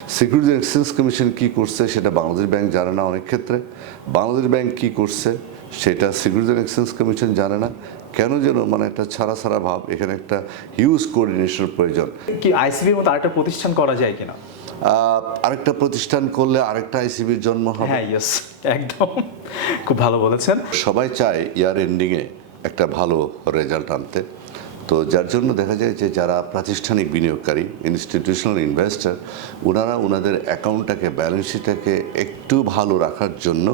Security exchange commission কি করছে সেটা বাংলাদেশ ব্যাংক জানে না অনেক ক্ষেত্রে। বাংলাদেশ ব্যাংক কি করছে সেটা সিকিউরিটি এক্সচেঞ্জ কমিশন জানে না। কেন যেন মানে একটা ছাড়া ভাব, এখানে একটা হিউজ কোঅর্ডিনেশনের প্রয়োজন। কি আইসিবির মতো আরেকটা প্রতিষ্ঠান করা যায় কিনা? আরেকটা প্রতিষ্ঠান করলে আরেকটা আইসিবির জন্ম হবে। হ্যাঁ, ইয়েস, একদম খুব ভালো বলেছেন। সবাই চায় ইয়ার এন্ডিংয়ে একটা ভালো রেজাল্ট আনতে। তো যার জন্য দেখা যায় যে যারা প্রাতিষ্ঠানিক বিনিয়োগকারী, ইনস্টিটিউশনাল ইনভেস্টর, ওনারা ওনাদের অ্যাকাউন্টটাকে, ব্যালেন্স শিটটাকে একটু ভালো রাখার জন্য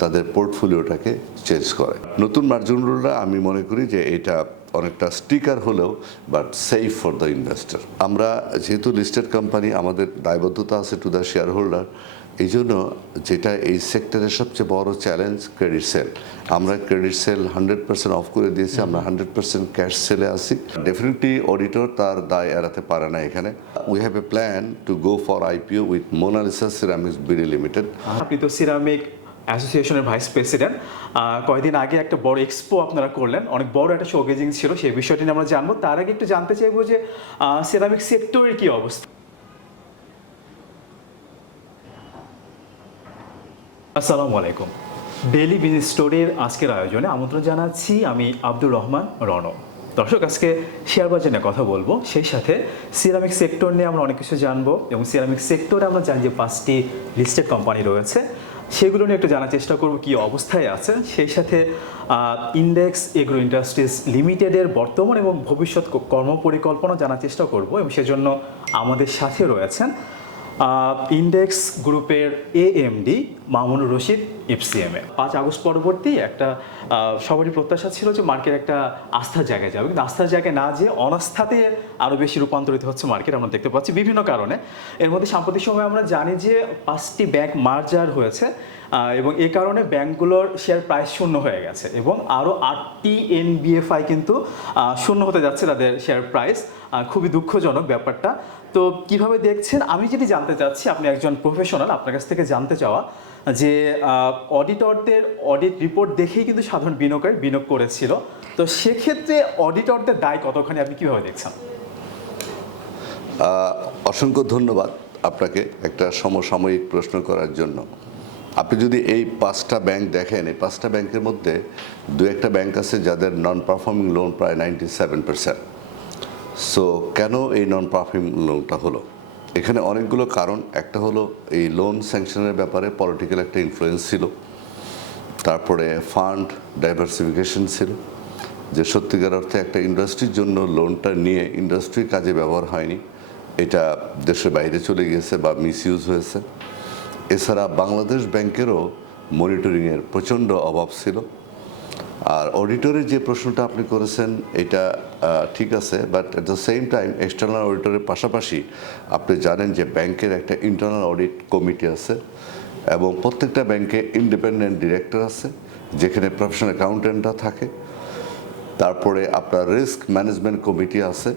তাদের পোর্টফোলিওটাকে চেঞ্জ করে। নতুন মার্জিন রুলটা আমি মনে করি যে এটা অনেকটা স্টিকার হলেও but safe for the investor. আমরা যেহেতু লিস্টেড কোম্পানি, আমাদের দায়বদ্ধতা আছে টু দ্য শেয়ার হোল্ডার। এই জন্য যেটা এই সেক্টরের সবচেয়ে বড় চ্যালেঞ্জ, ক্রেডিট সেল। আমরা ক্রেডিট সেল 100% অফ করে দিয়েছি, আমরা 100% ক্যাশ সেলে আছি। ডেফিনেটলি অডিটর তার দায় এড়াতে পারে না এখানে। We have a plan to go for IPO with Monalisa Ceramics BD Limited. আপনি তো সিরামিক অ্যাসোসিয়েশনের ভাইস প্রেসিডেন্ট। কয়েকদিন আগে একটা বড় এক্সপো আপনারা করলেন, অনেক বড় একটা শোকেজিং ছিল, সেই বিষয়টি নিয়ে আমরা জানবো। তার আগে একটু জানতে চাইবো যে সিরামিক সেক্টরের কি অবস্থা। আসসালামু আলাইকুম। ডেইলি বিজনেস স্টোরির আজকের আয়োজনে আমন্ত্রণ জানাচ্ছি আমি আব্দুর রহমান রণ। দর্শক, আজকে শেয়ার বাজার নিয়ে কথা বলবো, সেই সাথে সিরামিক সেক্টর নিয়ে আমরা অনেক কিছু জানবো এবং সিরামিক সেক্টরে আমরা জানি যে 5টি লিস্টেড কোম্পানি রয়েছে, সেগুলো নিয়ে একটু জানার চেষ্টা করব কী অবস্থায় আছে। সেই সাথে ইন্ডেক্স এগ্রো ইন্ডাস্ট্রিজ লিমিটেডের বর্তমান এবং ভবিষ্যৎ কর্মপরিকল্পনা জানার চেষ্টা করব এবং সেজন্য আমাদের সাথে রয়েছেন ইন্ডেক্স গ্রুপের AMD Mamunur Rashid FCMA. 5 August পরবর্তী একটা সবারই প্রত্যাশা ছিল যে মার্কেট একটা আস্থার জায়গায় যাবে, কিন্তু আস্থার জায়গায় না যেয়ে অনাস্থাতে আরও বেশি রূপান্তরিত হচ্ছে মার্কেট, আমরা দেখতে পাচ্ছি বিভিন্ন কারণে। এর মধ্যে সাম্প্রতিক সময় আমরা জানি যে 5টি ব্যাংক মার্জার হয়েছে এবং এই কারণে ব্যাংকগুলোর শেয়ার প্রাইস শূন্য হয়ে গেছে এবং আরও 8টি এনবিএফআই কিন্তু শূন্য হতে যাচ্ছে তাদের শেয়ার প্রাইস। খুবই দুঃখজনক ব্যাপারটা। তো কিভাবে দেখছেন, আমি যেটি জানতে চাচ্ছি, আপনি একজন প্রফেশনাল, আপনার কাছ থেকে জানতে চাওয়া যে অডিটরদের অডিট রিপোর্ট দেখেই কিন্তু সাধারণ বিনিয়োগকারী বিনিয়োগ করেছিল, তো সেক্ষেত্রে অডিটরদের দায় কতখানি আপনি কিভাবে দেখছেন? অসংখ্য ধন্যবাদ আপনাকে একটা সমসাময়িক প্রশ্ন করার জন্য। আপনি যদি এই 5টা ব্যাংক দেখেন, এই 5টা ব্যাংকের মধ্যে 2-1টা ব্যাংক আছে যাদের নন পারফর্মিং লোন প্রায় 97%। সো কেন এই নন পারফর্মিং লোনটা হলো? এখানে অনেকগুলো কারণ। একটা হলো এই লোন স্যাংশনের ব্যাপারে পলিটিক্যাল একটা ইনফ্লুয়েন্স ছিল, তারপরে ফান্ড ডাইভার্সিফিকেশন ছিল, যে সত্যিকার অর্থে একটা ইন্ডাস্ট্রির জন্য লোনটা নিয়ে ইন্ডাস্ট্রির কাজে ব্যবহার হয়নি, এটা দেশের বাইরে চলে গিয়েছে বা মিসইউজ হয়েছে। এছাড়া বাংলাদেশ ব্যাংকেরও মনিটরিংয়ের প্রচণ্ড অভাব ছিল। আর অডিটরের যে প্রশ্নটা আপনি করেছেন এটা ঠিক আছে, but at the same time external অডিটরের পাশাপাশি আপনি জানেন যে ব্যাংকের একটা ইন্টারনাল অডিট কমিটি আছে এবং প্রত্যেকটা ব্যাংকে ইন্ডিপেন্ডেন্ট ডিরেক্টর আছে যেখানে প্রফেশনাল অ্যাকাউন্টেন্টরা থাকে। তারপরে আপনার রিস্ক ম্যানেজমেন্ট কমিটি আছে।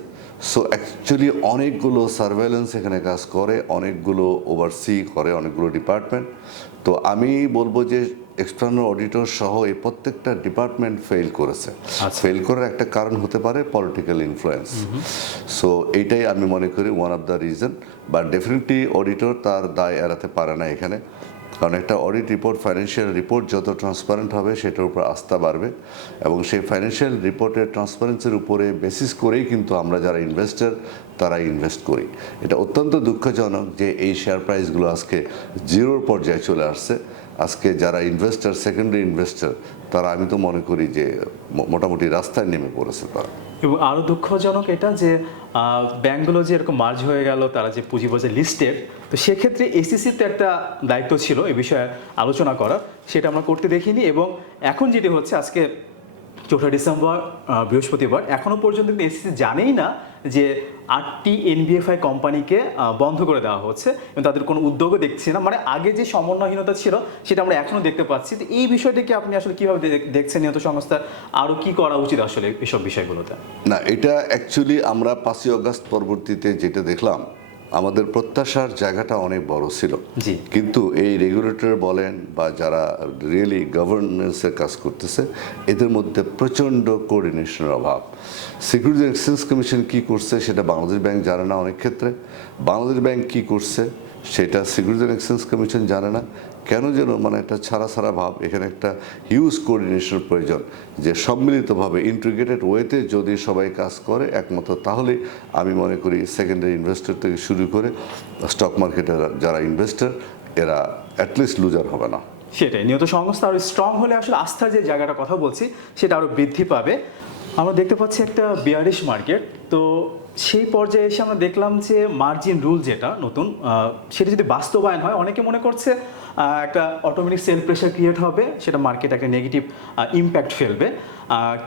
সো অ্যাকচুয়ালি অনেকগুলো সার্ভেলেন্স এখানে কাজ করে, অনেকগুলো ওভারসি করে, অনেকগুলো ডিপার্টমেন্ট। তো আমি বলবো যে এক্সটার্নাল অডিটর সহ এই প্রত্যেকটা ডিপার্টমেন্ট ফেল করেছে। ফেল করার একটা কারণ হতে পারে পলিটিক্যাল ইনফ্লুয়েন্স। সো এইটাই আমি মনে করি one of the reason. But definitely auditor তার দায় এড়াতে পারে না এখানে, কারণ একটা অডিট রিপোর্ট, ফাইন্যান্সিয়াল রিপোর্ট যত ট্রান্সপারেন্ট হবে সেটার উপর আস্থা বাড়বে এবং সেই ফাইন্যান্সিয়াল রিপোর্টের ট্রান্সপারেন্সির উপরে বেসিস করেই কিন্তু আমরা যারা ইনভেস্টর তারা ইনভেস্ট করি। এটা অত্যন্ত দুঃখজনক যে এই শেয়ার প্রাইসগুলো আজকে জিরোর পর্যায়ে চলে আসছে। আজকে যারা ইনভেস্টর, সেকেন্ডারি ইনভেস্টর, তারা আমি তো মনে করি যে মোটামুটি রাস্তায় নেমে পড়েছে তারা। এবং আরও দুঃখজনক এটা যে ব্যাংকগুলো যে এরকম মার্জ হয়ে গেল, তারা যে পুঁজিবাজার লিস্টেড, তো সেক্ষেত্রে এসিসির তো একটা দায়িত্ব ছিল এ বিষয়ে আলোচনা করা, সেটা আমরা করতে দেখিনি। এবং এখন যেটি হচ্ছে, আজকে 4 ডিসেম্বর বৃহস্পতিবার, এখনও পর্যন্ত কিন্তু এসিসি জানেই না যে 8টি এনবিএফআই কোম্পানিকে বন্ধ করে দেওয়া হচ্ছে এবং তাদের কোনো উদ্যোগও দেখছি না। মানে আগে যে সমন্বয়হীনতা ছিল সেটা আমরা এখনও দেখতে পাচ্ছি। তো এই বিষয়টিকে আপনি আসলে কীভাবে দেখছেন? নিহত সংস্থার আরও কী করা উচিত আসলে এসব বিষয়গুলোতে? না, এটা অ্যাকচুয়ালি আমরা 5ই আগস্ট পরবর্তীতে যেটা দেখলাম, আমাদের প্রত্যাশার জায়গাটা অনেক বড় ছিল। জি। কিন্তু এই রেগুলেটর বলেন বা যারা রিয়েলি গভর্নেন্সের কাজ করতেছে, এদের মধ্যে প্রচণ্ড কোঅর্ডিনেশনের অভাব। সিকিউরিটি এক্সচেঞ্জ কমিশন কি করছে সেটা বাংলাদেশ ব্যাংক জানে না অনেক ক্ষেত্রে। বাংলাদেশ ব্যাংক কি করছে সেটা সিকিউরিটিজ অ্যান্ড এক্সচেঞ্জ কমিশন জানে না কেন যেন, মানে একটা ছাড়া ছাড়া ভাব। এখানে একটা হিউজ কোঅর্ডিনেশনের প্রয়োজন, যে সম্মিলিতভাবে ইন্টিগ্রেটেড ওয়েতে যদি সবাই কাজ করে একমত, তাহলে আমি মনে করি সেকেন্ডারি ইনভেস্টর থেকে শুরু করে স্টক মার্কেটের যারা ইনভেস্টর এরা অ্যাটলিস্ট লুজার হবে না। সেটাই, নিয়ত সংস্থা আরও স্ট্রং হলে আসলে আস্থার যে জায়গাটা কথা বলছি সেটা আরও বৃদ্ধি পাবে। আমরা দেখতে পাচ্ছি একটা বিয়ারিশ মার্কেট, তো সেই পর্যায়ে এসে আমরা দেখলাম যে মার্জিন রুল যেটা নতুন, সেটা যদি বাস্তবায়ন হয়, অনেকে মনে করছে একটা অটোমেটিক সেল প্রেশার ক্রিয়েট হবে, সেটা মার্কেটে একটা নেগেটিভ ইম্প্যাক্ট ফেলবে।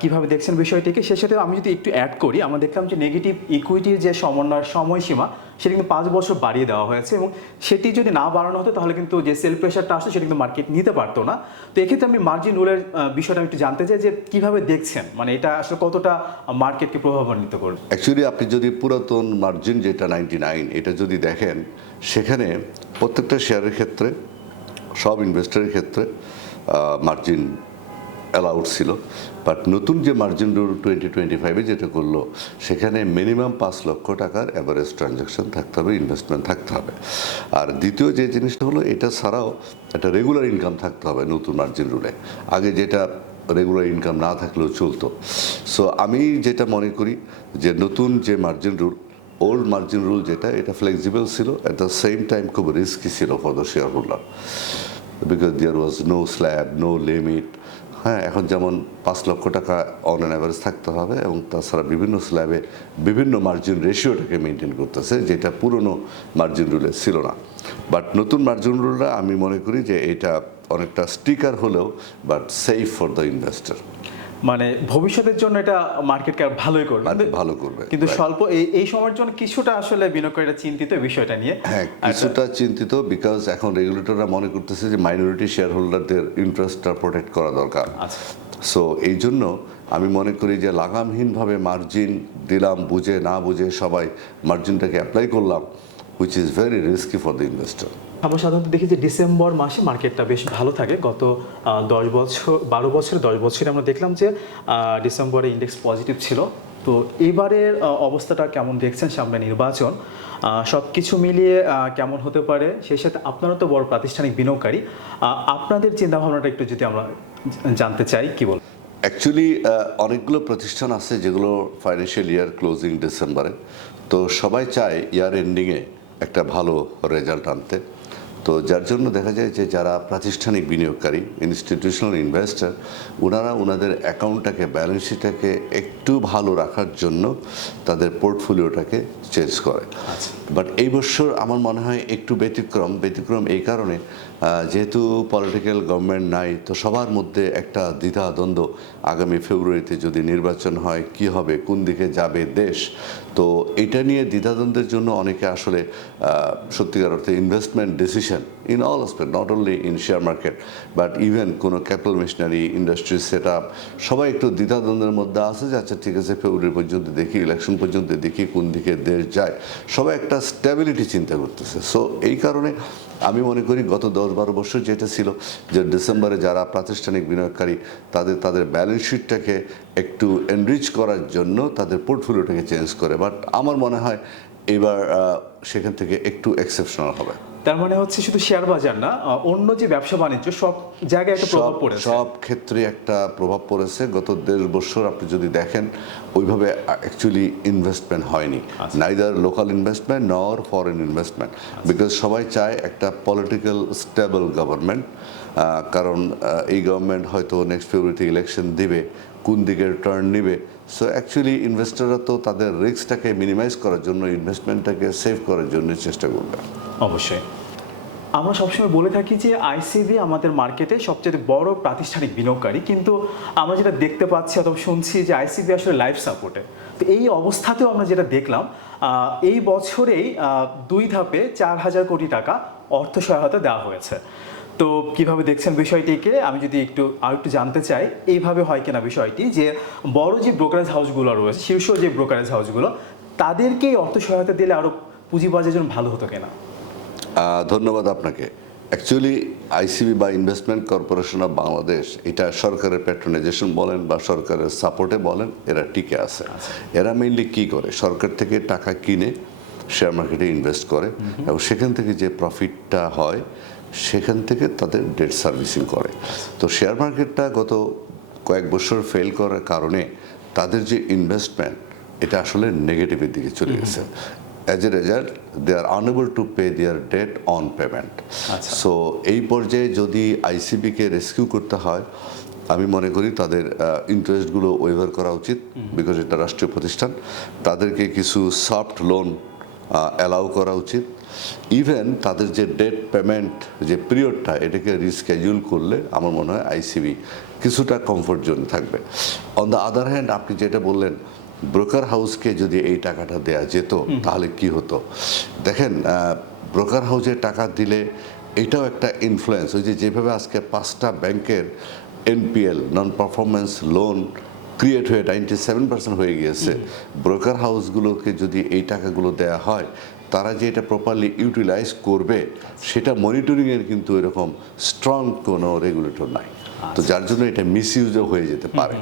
কিভাবে দেখছেন বিষয়টিকে? সে সাথে আমি যদি একটু অ্যাড করি, আমরা দেখলাম যে নেগেটিভ ইকুইটির যে সমন্বয়ের সময়সীমা সেটা কিন্তু 5 বছর বাড়িয়ে দেওয়া হয়েছে, এবং সেটি যদি না বাড়ানো হতো তাহলে কিন্তু যে সেল প্রেশারটা আসছে সেটা কিন্তু মার্কেট নিতে পারতো না। তো এক্ষেত্রে আমি মার্জিন রুলের বিষয়টা আমি একটু জানতে চাই যে কিভাবে দেখছেন, মানে এটা আসলে কতটা মার্কেটকে প্রভাবান্বিত করবে? অ্যাকচুয়ালি আপনি যদি পুরাতন মার্জিন যেটা 99 এটা যদি দেখেন, সেখানে প্রত্যেকটা শেয়ারের ক্ষেত্রে সব ইনভেস্টরের ক্ষেত্রে মার্জিন অ্যালাউড ছিল। বাট নতুন যে মার্জিন রুল 2025-এ যেটা করলো, সেখানে মিনিমাম 5 লক্ষ টাকার অ্যাভারেজ ট্রানজ্যাকশন থাকতে হবে, ইনভেস্টমেন্ট থাকতে হবে। আর দ্বিতীয় যে জিনিসটা হলো, এটা ছাড়াও একটা রেগুলার ইনকাম থাকতে হবে নতুন মার্জিন রুলে। আগে যেটা রেগুলার ইনকাম না থাকলেও চলতো। সো আমি যেটা মনে করি যে নতুন যে margin rule, old margin rule যেটা, এটা ফ্লেক্সিবল ছিল, অ্যাট দ্য সেম টাইম খুব রিস্কি ছিল for the share holder, because there was no slab, no limit. হ্যাঁ, এখন যেমন 5 লক্ষ টাকা অন অ্যান অ্যাভারেজ থাকতে হবে, এবং তাছাড়া বিভিন্ন স্ল্যাবে বিভিন্ন মার্জিন রেশিওটাকে মেনটেন করতেছে, যেটা পুরনো মার্জিন রুলে ছিল না। বাট নতুন মার্জিন রুলটা আমি মনে করি যে এটা অনেকটা স্টিকার হলেও but safe for the investor. মানে ভবিষ্যতের জন্য এটা মার্কেটকে ভালোই করবে, ভালো করবে, কিন্তু স্বল্প এই সময়ের জন্য কিছুটা আসলে বিনিয়োগকারীরা চিন্তিত বিষয়টা নিয়ে। হ্যাঁ, কিছুটা চিন্তিত, বিকজ এখন রেগুলেটররা মনে করতেছে যে মাইনরিটি শেয়ার হোল্ডারদের ইন্টারেস্টটা প্রোটেক্ট করা দরকার। আচ্ছা, সো এই জন্য আমি মনে করি যে লাগামহীনভাবে মার্জিন দিলাম, বুঝে না বুঝে সবাই মার্জিনটাকে অ্যাপ্লাই করলাম, which is very risky for the investor. আমরা সাধারণত দেখি যে ডিসেম্বর মাসে মার্কেটটা বেশ ভালো থাকে। গত 12 বছরে আমরা দেখলাম যে ডিসেম্বরে ইন্ডেক্স পজিটিভ ছিল। তো এবারের অবস্থাটা কেমন দেখছেন? সামনে নির্বাচন, সব কিছু মিলিয়ে কেমন হতে পারে? সেই সাথে আপনারা তো বড় প্রাতিষ্ঠানিক বিনিয়োগকারী, আপনাদের চিন্তাভাবনাটা একটু যদি আমরা জানতে চাই, কি বল? অ্যাকচুয়ালি অনেকগুলো প্রতিষ্ঠান আছে যেগুলো ফাইন্যান্সিয়াল ইয়ার ক্লোজিং ডিসেম্বরে, তো সবাই চায় ইয়ার এন্ডিংয়ে একটা ভালো রেজাল্ট আনতে। তো যার জন্য দেখা যায় যে যারা প্রাতিষ্ঠানিক বিনিয়োগকারী, ইনস্টিটিউশনাল ইনভেস্টর, ওনারা ওনাদের অ্যাকাউন্টটাকে, ব্যালেন্স শিটটাকে একটু ভালো রাখার জন্য তাদের পোর্টফোলিওটাকে চেঞ্জ করে। বাট এই বছর আমার মনে হয় একটু ব্যতিক্রম এই কারণে, যেহেতু পলিটিক্যাল গভর্নমেন্ট নাই, তো সবার মধ্যে একটা দ্বিধাদ্বন্দ্ব, আগামী ফেব্রুয়ারিতে যদি নির্বাচন হয় কি হবে, কোন দিকে যাবে দেশ। তো এটা নিয়ে দ্বিধাদ্বন্দ্বের জন্য অনেকে আসলে সত্যিকার অর্থে investment decision in all aspect, not only in share market but even কোনো capital machinery, industry set up, সবাই একটু দ্বিধাদ্বন্দ্বের মধ্যে আছে যে আচ্ছা ঠিক আছে, ফেব্রুয়ারি পর্যন্ত দেখি, ইলেকশন পর্যন্ত দেখি কোন দিকে দেশ যায়। সবাই একটা স্ট্যাবিলিটি চিন্তা করতেছে। সো এই কারণে আমি মনে করি গত 10-12 বছর যেটা ছিল যে ডিসেম্বরে যারা প্রাতিষ্ঠানিক বিনিয়োগকারী তাদের ব্যালেন্স শিটটাকে একটু এনরিচ করার জন্য তাদের পোর্টফোলিওটাকে চেঞ্জ করে। বাট আমার মনে হয় এবার সেখান থেকে একটু এক্সেপশনাল হবে। তার মানে হচ্ছে শুধু শেয়ার বাজার না, অন্য যে ব্যবসা বাণিজ্য সব জায়গায় একটা প্রভাব পড়েছে, সব ক্ষেত্রে একটা প্রভাব পড়েছে। গত 1.5 বছর আপনি যদি দেখেন, ওইভাবে অ্যাকচুয়ালি ইনভেস্টমেন্ট হয়নি, নাইদার লোকাল ইনভেস্টমেন্ট নর ফরেন ইনভেস্টমেন্ট, বিকজ সবাই চায় একটা পলিটিক্যাল স্টেবল গভর্নমেন্ট। কারণ এই গভর্নমেন্ট হয়তো নেক্সট ফেব্রুয়ারিতে ইলেকশন দিবে, কোন দিকে টার্ন নিবে। সো অ্যাকচুয়ালি ইনভেস্টররা তো তাদের রিস্কটাকে মিনিমাইজ করার জন্য, ইনভেস্টমেন্টটাকে সেভ করার জন্য চেষ্টা করবে। অবশ্যই। আমরা সবসময় বলে থাকি যে আইসিবি আমাদের মার্কেটে সবচেয়ে বড় প্রাতিষ্ঠানিক বিনিয়োগকারী, কিন্তু আমরা যেটা দেখতে পাচ্ছি অথবা শুনছি যে আইসিবি আসলে লাইফ সাপোর্টে। তো এই অবস্থাতেও আমরা যেটা দেখলাম, এই বছরেই 2 ধাপে 4,000 কোটি টাকা অর্থ সহায়তা দেওয়া হয়েছে। তো কিভাবে দেখছেন বিষয়টিকে আমি যদি একটু জানতে চাই, এইভাবে হয় কিনা বিষয়টি যে বড় যে ব্রোকারেজ হাউসগুলো রয়েছে, শীর্ষ যে ব্রোকারেজ হাউসগুলো, তাদেরকেই অর্থ সহায়তা দিলে আরও পুঁজিবাজারের জন্য ভালো হতো কিনা? ধন্যবাদ আপনাকে। অ্যাকচুয়ালি আইসিবি বা ইনভেস্টমেন্ট কর্পোরেশন অফ বাংলাদেশ, এটা সরকারের প্যাট্রোনাইজেশন বলেন বা সরকারের সাপোর্টে বলেন, এরা টিকে আছে। এরা মেইনলি কী করে? সরকার থেকে টাকা কিনে শেয়ার মার্কেটে ইনভেস্ট করে এবং সেখান থেকে যে প্রফিটটা হয় সেখান থেকে তাদের ডেট সার্ভিসিং করে। তো শেয়ার মার্কেটটা গত কয়েক বছর ফেল করার কারণে তাদের যে ইনভেস্টমেন্ট এটা আসলে নেগেটিভের দিকে চলে গেছে। As a result they are unable to pay their debt on payment. So এই পর্যায়ে যদি আইসিবিকে রেস্কিউ করতে হয়, আমি মনে করি তাদের ইন্টারেস্টগুলো ওয়েভার করা উচিত, বিকজ এটা রাষ্ট্রীয় প্রতিষ্ঠান। তাদেরকে কিছু সফট লোন অ্যালাউ করা উচিত। ইভেন তাদের যে ডেট পেমেন্ট যে পিরিয়ডটা এটাকে রিস্কেডিউল করলে আমার মনে হয় আইসিবি কিছুটা কমফোর্ট জোন থাকবে। অন দ্য আদার হ্যান্ড আপনি যেটা বললেন ব্রোকার হাউসকে যদি এই টাকাটা দেয়া যেত তাহলে কি হতো। দেখেন, ব্রোকার হাউসে টাকা দিলে এটাও একটা ইনফ্লুয়েন্স, ওই যেভাবে আজকে 5টা ব্যাংকের এনপিএল নন পারফরমেন্স লোন ক্রিয়েট হয়ে 97% হয়ে গিয়েছে। ব্রোকার হাউসগুলোকে যদি এই টাকাগুলো দেয়া হয়, তারা যে এটা প্রপারলি ইউটিলাইজ করবে সেটা মনিটরিংয়ের কিন্তু এরকম স্ট্রং কোনো রেগুলেটর নাই। তো যার জন্য এটা মিসইউজও হয়ে যেতে পারে।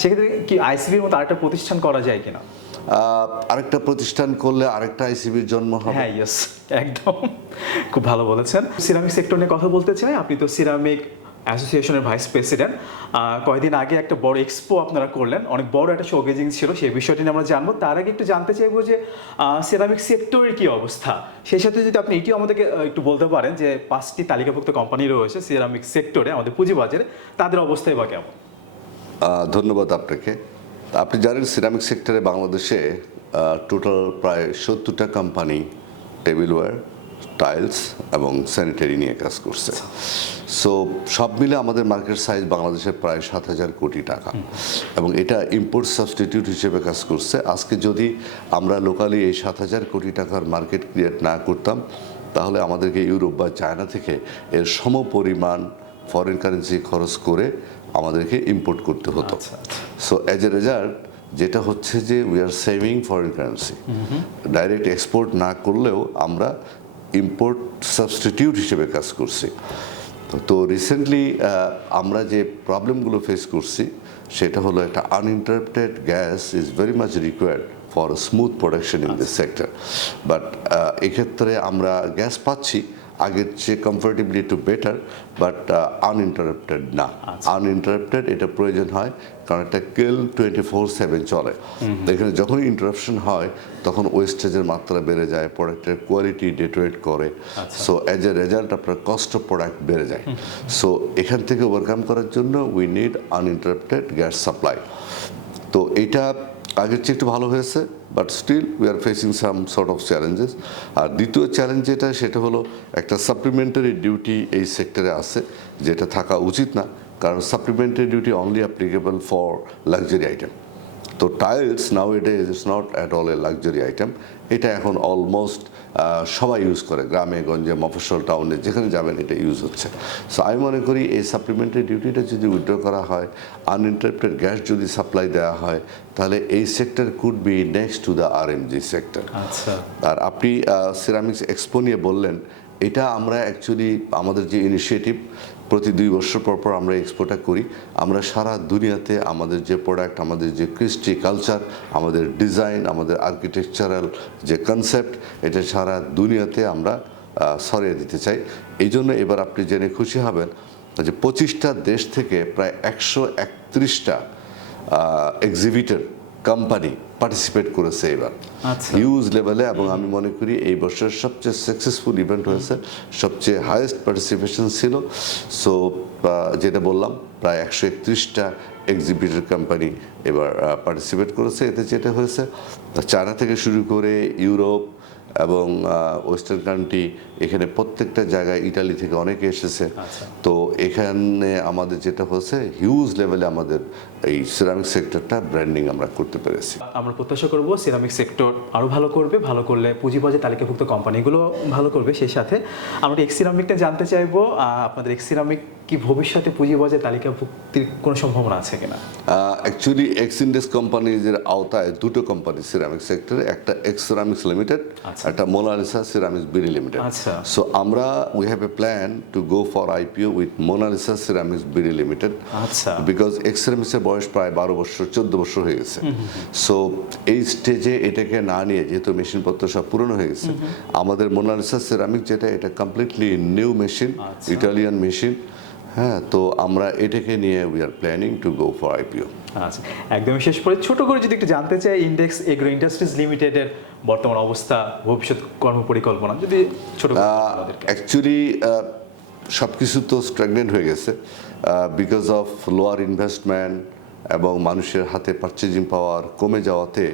সেক্ষেত্রে কি আইসিবির মতো আরেকটা প্রতিষ্ঠান করা যায় কিনা? আরেকটা প্রতিষ্ঠান করলে আরেকটা আইসিবির জন্ম হবে। হ্যাঁ, ইয়েস, একদম খুব ভালো বলেছেন। সিরামিক সেক্টর নিয়ে কথা বলতে চাই। আপনি তো সিরামিক অ্যাসোসিয়েশনের ভাইস প্রেসিডেন্ট। কয়েকদিন আগে একটা বড় এক্সপো আপনারা করলেন, অনেক বড় একটা শোকেজিং ছিল, সেই বিষয়টি নিয়ে আমরা জানবো। তার আগে একটু জানতে চাইবো যে সিরামিক সেক্টরের কি অবস্থা, সেই সাথে যদি আপনি এটিও আমাদেরকে একটু বলতে পারেন যে 5টি তালিকাভুক্ত কোম্পানি রয়েছে সিরামিক সেক্টরে আমাদের পুঁজিবাজারে, তাদের অবস্থাই বা কেমন? ধন্যবাদ আপনাকে। আপনি জানেন সিরামিক সেক্টরে বাংলাদেশে টোটাল প্রায় 70টা কোম্পানি টেবিলওয়্যার, টাইলস এবং স্যানিটারি নিয়ে কাজ করছে। সো সব মিলে আমাদের মার্কেট সাইজ বাংলাদেশের প্রায় 7,000 কোটি টাকা এবং এটা ইম্পোর্ট সাবস্টিটিউট হিসেবে কাজ করছে। আজকে যদি আমরা লোকালি এই 7,000 কোটি টাকার মার্কেট ক্রিয়েট না করতাম, তাহলে আমাদেরকে ইউরোপ বা চায়না থেকে এর সমপরিমাণ ফরেন কারেন্সি খরচ করে আমাদেরকে ইম্পোর্ট করতে হতো। সো অ্যাজ এ রেজাল্ট যেটা হচ্ছে যে we are saving foreign currency. Direct export না করলেও আমরা ইম্পোর্ট সাবস্টিটিউট হিসেবে কাজ করছি। তো রিসেন্টলি আমরা যে প্রবলেমগুলো ফেস করছি সেটা হলো একটা uninterrupted gas is very much required for smooth production in this sector. But এক্ষেত্রে আমরা গ্যাস পাচ্ছি আগের চেয়ে কমফোর্টেবলি একটু বেটার, বাট আনইন্টারাপ্টেড না। আনইন্টারাপ্টেড এটা প্রয়োজন হয় কারণ একটা কেল 24/7 চলে। এখানে যখনই ইন্টারাপশন হয় তখন ওয়েস্টেজের মাত্রা বেড়ে যায়, প্রোডাক্টের কোয়ালিটি ডিটোরেট করে। সো অ্যাজ এ রেজাল্ট আপনার কস্ট অফ প্রোডাক্ট বেড়ে যায়। সো এখান থেকে ওভারকাম করার জন্য we need uninterrupted gas supply. তো এটা আগের চেয়ে একটু ভালো হয়েছে, but still we are facing some sort of challenges. আর দ্বিতীয় চ্যালেঞ্জ যেটা সেটা হলো একটা সাপ্লিমেন্টারি ডিউটি এই সেক্টরে আছে, যেটা থাকা উচিত না, কারণ supplementary duty only applicable for luxury item. তো tiles now it is not at all a luxury item. এটা এখন অলমোস্ট সবাই ইউজ করে, গ্রামে গঞ্জে মফস্বল টাউনে যেখানে যাবেন এটা ইউজ হচ্ছে। সো আমি মনে করি এই সাপ্লিমেন্টারি ডিউটিটা যদি উইথড্র করা হয়, আনইন্টারাপ্টেড গ্যাস যদি সাপ্লাই দেওয়া হয়, তাহলে এই sector could be next to the RMG sector. আর আপনি সিরামিক্স এক্সপো নিয়ে বললেন, এটা আমরা অ্যাকচুয়ালি আমাদের যে ইনিশিয়েটিভ প্রতি 2 বছর পর পর আমরা এক্সপোর্টটা করি। আমরা সারা দুনিয়াতে আমাদের যে প্রোডাক্ট, আমাদের যে কৃষ্টি কালচার, আমাদের ডিজাইন, আমাদের আর্কিটেকচারাল যে কনসেপ্ট, এটা সারা দুনিয়াতে আমরা ছড়িয়ে দিতে চাই। এই জন্য এবার আপনি জেনে খুশি হবেন যে 25টা দেশ থেকে প্রায় 131টা এক্সিবিটর কোম্পানি পার্টিসিপেট করেছে এবার হিউজ লেভেলে। এবং আমি মনে করি এই বছরের সবচেয়ে সাকসেসফুল ইভেন্ট হয়েছে, সবচেয়ে হাইয়েস্ট পার্টিসিপেশন ছিল। সো যেটা বললাম, প্রায় 131টা এক্সিবিটর কোম্পানি এবার পার্টিসিপেট করেছে। এতে যেটা হয়েছে, চায়না থেকে শুরু করে ইউরোপ এবং ওয়েস্টার্ন কান্ট্রি, এখানে প্রত্যেকটা জায়গায়, ইটালি থেকে অনেকে এসেছে। তো এখানে আমাদের যেটা হচ্ছে হিউজ লেভেলে আমাদের এই সিরামিক সেক্টরটা ব্র্যান্ডিং আমরা করতে পেরেছি। আমরা প্রত্যাশা করব সিরামিক সেক্টর আরও ভালো করবে, ভালো করলে পুঁজিবাজারে তালিকাভুক্ত কোম্পানিগুলো ভালো করবে। সেই সাথে আমরা এক্স সিরামিকটা জানতে চাইবো, আপনাদের এক্স সিরামিক কি ভবিষ্যতে পুঁজিবাজারে তালিকাভুক্তির কোনো সম্ভাবনা আছে কিনা? অ্যাকচুয়ালি এক্স ইন্ডেক্স কোম্পানিজের আওতায় দুটো কোম্পানি সিরামিক সেক্টরে, একটা এক্স সিরামিক্স লিমিটেড একটা মোনালিসা সিরামিক্স বিডি লিমিটেড। আচ্ছা। সো আমরা we have a plan to go for IPO with Monalisa Ceramics BD Limited. আচ্ছা। বিকজ এক্সরেমিক্সের বয়স প্রায় 12 বছর 14 বছর হয়ে গেছে। সো এই স্টেজে এটাকে না নিয়ে যেহেতু মেশিনপত্র সব পুরনো হয়ে গেছে, আমাদের মোনালিসা সিরামিক যেটা এটা কমপ্লিটলি নিউ মেশিন, আচ্ছা। Italian machine. হ্যাঁ, তো আমরা এটাকে নিয়ে we are planning to go for IPO. আচ্ছা, একদমই শেষ করে ছোট করে যদি একটু জানতে চাই ইন্ডেক্স এগ্রো ইন্ডাস্ট্রিজ লিমিটেডের বর্তমান অবস্থা, ভবিষ্যৎ কর্মপরিকল্পনা যদি ছোট করে আমাদেরকে। অ্যাকচুয়ালি সব কিছু তো স্ট্যাগনেন্ট হয়ে গেছে বিকজ অফ লোয়ার ইনভেস্টমেন্ট এবং মানুষের হাতে পারচেজিং পাওয়ার কমে যাওয়াতে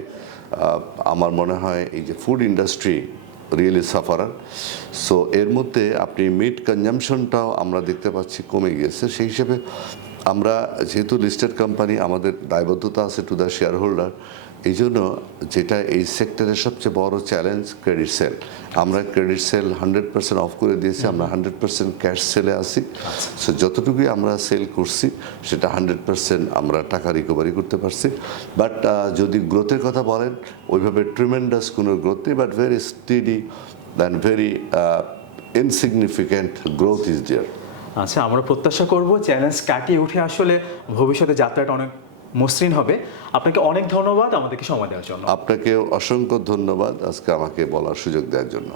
আমার মনে হয় এই যে food industry really sufferer. So এর মধ্যে আপনি মিট কনজামশনটাও আমরা দেখতে পাচ্ছি কমে গিয়েছে। সেই হিসেবে আমরা যেহেতু লিস্টেড কোম্পানি, আমাদের দায়বদ্ধতা আছে টু দ্য শেয়ার হোল্ডার। এই জন্য যেটা এই সেক্টরের সবচেয়ে বড় চ্যালেঞ্জ ক্রেডিট সেল। আমরা ক্রেডিট সেল 100% অফ করে দিয়েছি, আমরা 100% ক্যাশ সেলে আছি। সো যতটুকুই আমরা সেল করছি সেটা 100% আমরা টাকা রিকভারি করতে পারছি। বাট যদি গ্রোথের কথা বলেন, ওইভাবে ট্রিমেন্ডাস কোনো গ্রোথ নেই, but very steady and very insignificant growth is there. আচ্ছা, আমরা প্রত্যাশা করব চ্যালেঞ্জ কাটিয়ে উঠে আসলে ভবিষ্যতে যাত্রাটা অনেক মসৃণ হবে। আপনাকে অনেক ধন্যবাদ আমাদেরকে সময় দেওয়ার জন্য। আপনাকেও অসংখ্য ধন্যবাদ আজকে আমাকে বলার সুযোগ দেওয়ার জন্য।